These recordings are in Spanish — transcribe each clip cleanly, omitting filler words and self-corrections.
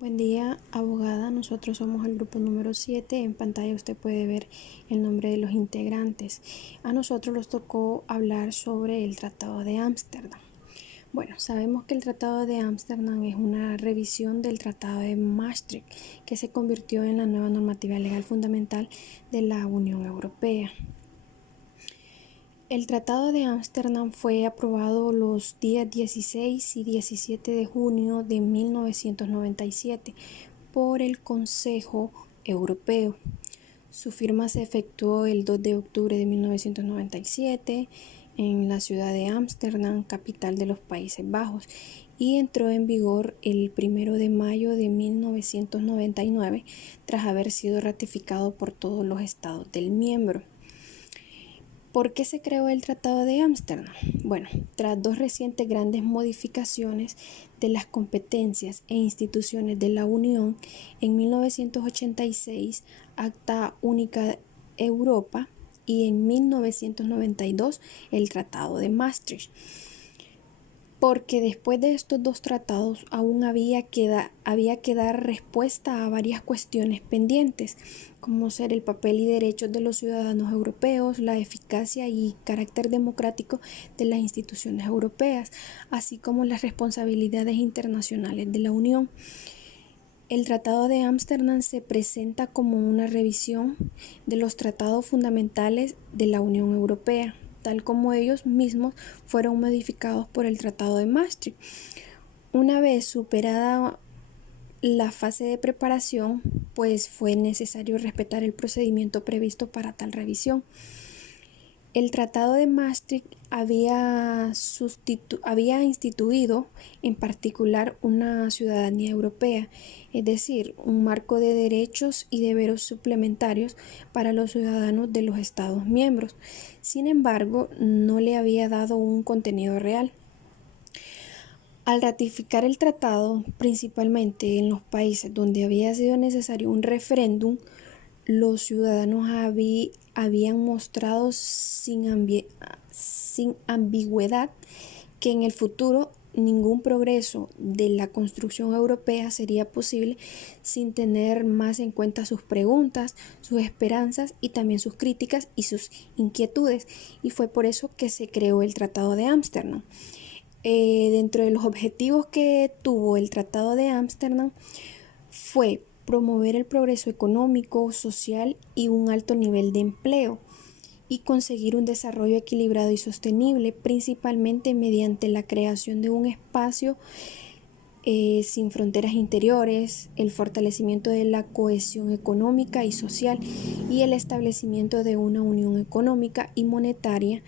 Buen día, abogada. Nosotros somos el grupo número 7. En pantalla usted puede ver el nombre de los integrantes. A nosotros nos tocó hablar sobre el Tratado de Ámsterdam. Bueno, sabemos que el Tratado de Ámsterdam es una revisión del Tratado de Maastricht, que se convirtió en la nueva normativa legal fundamental de la Unión Europea. El Tratado de Ámsterdam fue aprobado los días 16 y 17 de junio de 1997 por el Consejo Europeo. Su firma se efectuó el 2 de octubre de 1997 en la ciudad de Ámsterdam, capital de los Países Bajos, y entró en vigor el 1 de mayo de 1999 tras haber sido ratificado por todos los estados del miembro. ¿Por qué se creó el Tratado de Ámsterdam? Bueno, tras dos recientes grandes modificaciones de las competencias e instituciones de la Unión, en 1986, Acta Única Europa, y en 1992, el Tratado de Maastricht. Porque después de estos dos tratados aún había que dar respuesta a varias cuestiones pendientes, como ser el papel y derechos de los ciudadanos europeos, la eficacia y carácter democrático de las instituciones europeas, así como las responsabilidades internacionales de la Unión. El Tratado de Ámsterdam se presenta como una revisión de los tratados fundamentales de la Unión Europea, tal como ellos mismos fueron modificados por el Tratado de Maastricht. Una vez superada la fase de preparación, pues fue necesario respetar el procedimiento previsto para tal revisión. El Tratado de Maastricht había instituido en particular una ciudadanía europea, es decir, un marco de derechos y deberes suplementarios para los ciudadanos de los Estados miembros. Sin embargo, no le había dado un contenido real. Al ratificar el tratado, principalmente en los países donde había sido necesario un referéndum, los ciudadanos habían mostrado sin ambigüedad que en el futuro ningún progreso de la construcción europea sería posible sin tener más en cuenta sus preguntas, sus esperanzas y también sus críticas y sus inquietudes. Y fue por eso que se creó el Tratado de Ámsterdam. Dentro de los objetivos que tuvo el Tratado de Ámsterdam fue promover el progreso económico, social y un alto nivel de empleo, y conseguir un desarrollo equilibrado y sostenible, principalmente mediante la creación de un espacio sin fronteras interiores, el fortalecimiento de la cohesión económica y social y el establecimiento de una unión económica y monetaria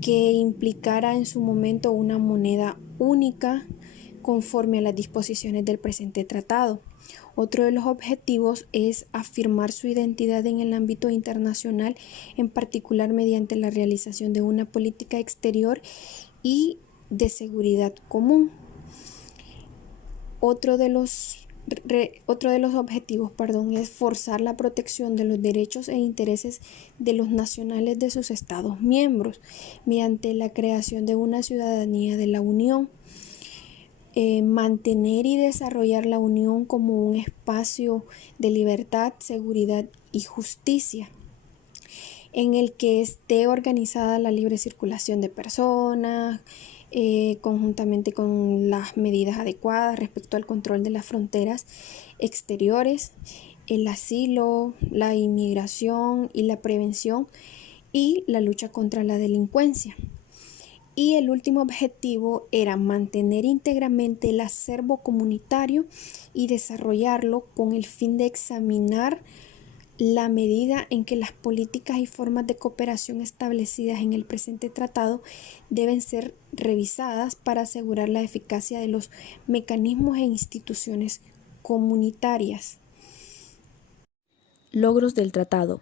que implicara en su momento una moneda única conforme a las disposiciones del presente tratado. Otro de los objetivos es afirmar su identidad en el ámbito internacional, en particular mediante la realización de una política exterior y de seguridad común. Otro de los objetivos, es forzar la protección de los derechos e intereses de los nacionales de sus Estados miembros mediante la creación de una ciudadanía de la Unión. Mantener y desarrollar la Unión como un espacio de libertad, seguridad y justicia, en el que esté organizada la libre circulación de personas, conjuntamente con las medidas adecuadas respecto al control de las fronteras exteriores, el asilo, la inmigración y la prevención y la lucha contra la delincuencia. Y el último objetivo era mantener íntegramente el acervo comunitario y desarrollarlo con el fin de examinar la medida en que las políticas y formas de cooperación establecidas en el presente tratado deben ser revisadas para asegurar la eficacia de los mecanismos e instituciones comunitarias. Logros del tratado.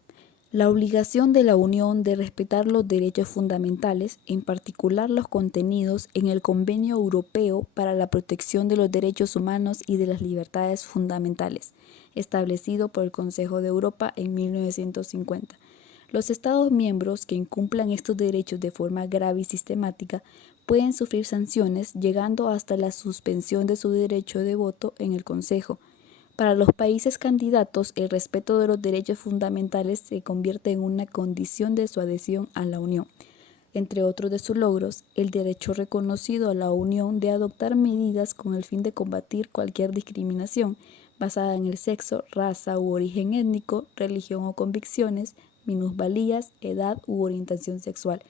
La obligación de la Unión de respetar los derechos fundamentales, en particular los contenidos en el Convenio Europeo para la Protección de los Derechos Humanos y de las Libertades Fundamentales, establecido por el Consejo de Europa en 1950. Los Estados miembros que incumplan estos derechos de forma grave y sistemática pueden sufrir sanciones, llegando hasta la suspensión de su derecho de voto en el Consejo. Para los países candidatos, el respeto de los derechos fundamentales se convierte en una condición de su adhesión a la Unión. Entre otros de sus logros, el derecho reconocido a la Unión de adoptar medidas con el fin de combatir cualquier discriminación basada en el sexo, raza u origen étnico, religión o convicciones, minusvalías, edad u orientación sexual,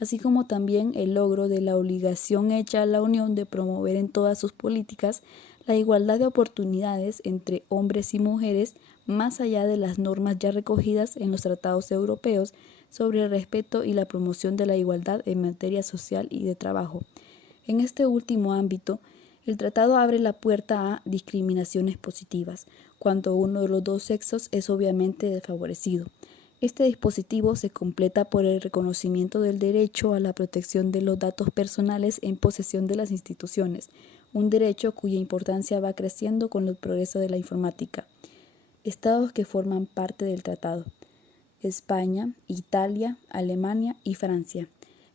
así como también el logro de la obligación hecha a la Unión de promover en todas sus políticas la igualdad de oportunidades entre hombres y mujeres, más allá de las normas ya recogidas en los tratados europeos sobre el respeto y la promoción de la igualdad en materia social y de trabajo. En este último ámbito, el tratado abre la puerta a discriminaciones positivas, cuando uno de los dos sexos es obviamente desfavorecido. Este dispositivo se completa por el reconocimiento del derecho a la protección de los datos personales en posesión de las instituciones, un derecho cuya importancia va creciendo con el progreso de la informática. Estados que forman parte del tratado: España, Italia, Alemania y Francia.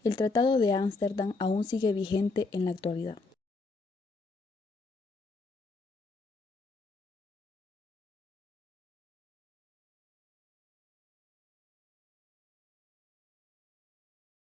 El Tratado de Ámsterdam aún sigue vigente en la actualidad.